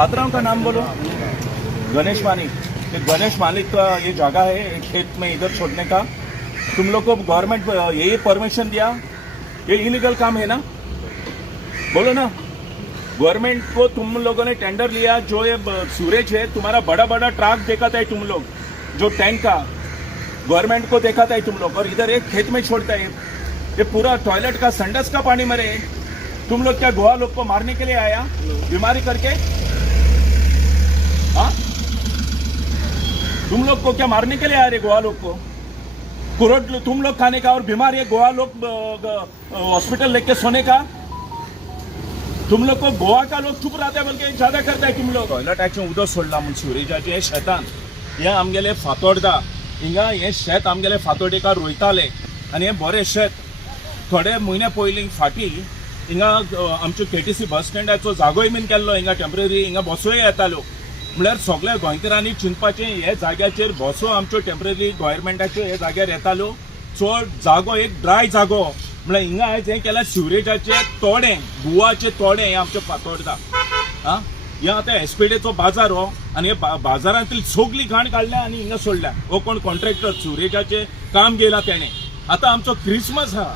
पात्राओं का नाम बोलो। गणेश मालिक, गणेश मालिक का ये जगह है एक खेत में इधर छोड़ने का। तुम लोग को गवर्नमेंट यही परमिशन दिया? ये इलीगल काम है ना? बोलो ना। गवर्नमेंट को तुम लोगों ने टेंडर लिया, जो ये सूरज है तुम्हारा बड़ा बड़ा ट्रक देखा था तुम लोग, जो टैंक का गवर्नमेंट को देखा था तुम लोग, और इधर एक खेत में छोड़ता है। ये पूरा टॉयलेट का संडस का पानी मरे। तुम लोग क्या गोवा लोग को मारने के लिए आया बीमारी करके? हाँ, तुम लोग को क्या मारने के लिए आ रहे गोवा लोग को? कुरोट तुम लोग खाने का और बीमार है गोवा लोग हॉस्पिटल लेके सोने का। तुम लोग को गोवा का लोग चुप रहते बल्कि ज्यादा करता है तुम लोग। टॉयलेट ऍक्शन उदो सोडला म्हूण सुरेजाचे हे शेतान हे आमगेले फातोडदा हिंगा हे शेत आमगेले फातोडेकार रोयताले आनी हे बरें शेत थोडे म्हयने पयलीं फाटी हिंगा आमच्यो केटीसी बस स्टँडाचो जागोय बीन केल्लो हिंगा टेम्पररी हिंगा बसूय येताल्यो म्हळ्यार सगळ्या गोंयकारांनी चिंतपाचें हे जाग्याचेर बसो आमच्यो टेम्पररी गोव्हर्मेंटाच्यो हे जाग्यार येताल्यो चड जागो एक ड्राय जागो म्हळ्यार हिंगा आयज हें केल्यार सिवरेजाचे तोडे गुवाचे तोडे हे आमचे फातोडदा आं हे आतां एसपीडीचो बाजार हो आनी हे बाजारांतली सगळी घाण काडल्या आनी हिंगा सोडल्या हो कोण कॉन्ट्रॅक्टर सिवरेजाचे काम गेला तेणें आतां आमचो क्रिसमस हा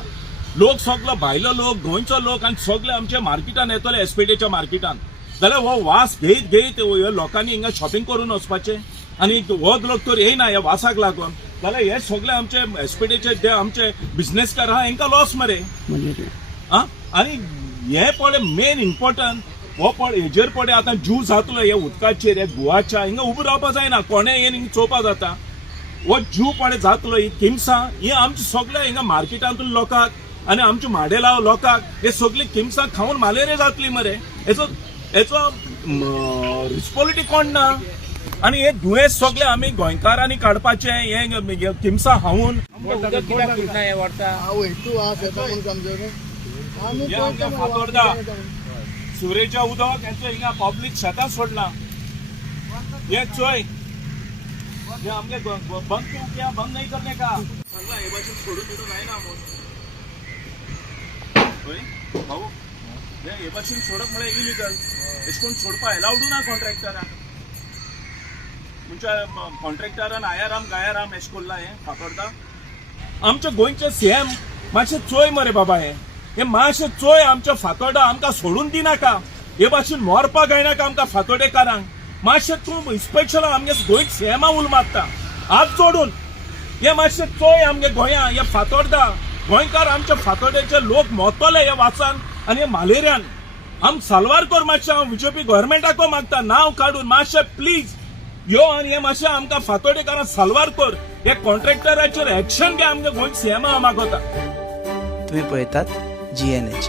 लोक सगळो भायलो लोक गोंयचो लोक आनी सगळे आमच्या मार्केटान येतले एसपीडीच्या मार्केटान जाल्यार हो वास घेत घेत लोकांनी हिंगा शॉपिंग करून वचपाचें आनी हो लोक तर येयना ह्या वासाक लागून जाल्यार हे सगळे आमचे एसपीडीचे जे आमचे बिझनेसकार आहा हेंकां लॉस मरे आं आनी हे पडे मेन इम्पॉर्टंट हो पड हेजेर पडे आतां जूव जातलो हे उदकाचेर हे गुवाच्या हिंगा उबो रावपा जायना कोणें येवन हिंगा चोवपा जाता हो जूव पडे जातलो ही किमसां ही आमचे सगळे हिंगा मार्केटांतून लोकांक आनी आमचे माडेलाव लोकांक हे सगळी किमसां खावन मालेरिया जातली मरे हेचो रिस्पॉन्सिबिलिटी कोण ना आनी हे दुयेंस सगळे आमी गोंयकारांनी काडपाचे हे किमसां खावून फातोडदा सुरेच्या उदक हेंचो हिंगा पब्लीक शेतां सोडलां हे चोय हे आमगे बंद क्यों किया बंद नहीं करने का सांगला हे भाशेन सोडून दिवून जायना म्हूण भाऊ हे भाशेन सोडप म्हळ्यार इलिगल अशें करून सोडपा एलावडू ना कॉन्ट्रॅक्टराक तुमच्या कॉन्ट्रॅक्टरान आयाराम गायाराम अशें कोरला हे फातोडदा आमच्या गोंयचे सीएम मातशें चोय मरे बाबा हे मातशें चोय आमच्या फातोडा आमकां सोडून दिनाका हे भाशेन मोरपाक गायनाका आमकां फातोडेकारांक मातशें तूं इन्स्पेक्शन आमगे गोंय सीएमा उल मारता हात जोडून हे मातशें चोय आमगे गोंया हे फातोडदा गोंयकार आमच्या फातोड्याचे लोक मोतले हे वासान आनी हे मालेरियान आम साल्वार कोर मातशें हांव बीजेपी गोव्हर्मेंटाको मागता नांव काडून मातशें प्लीज यो आनी हे मातशें आमकां फातोडेकारांक साल्वार कोर हे कॉन्ट्रॅक्टराचेर एक्शन घे आमगे गोंय सीएमा मागोता। तुम्ही पळयतात GNH।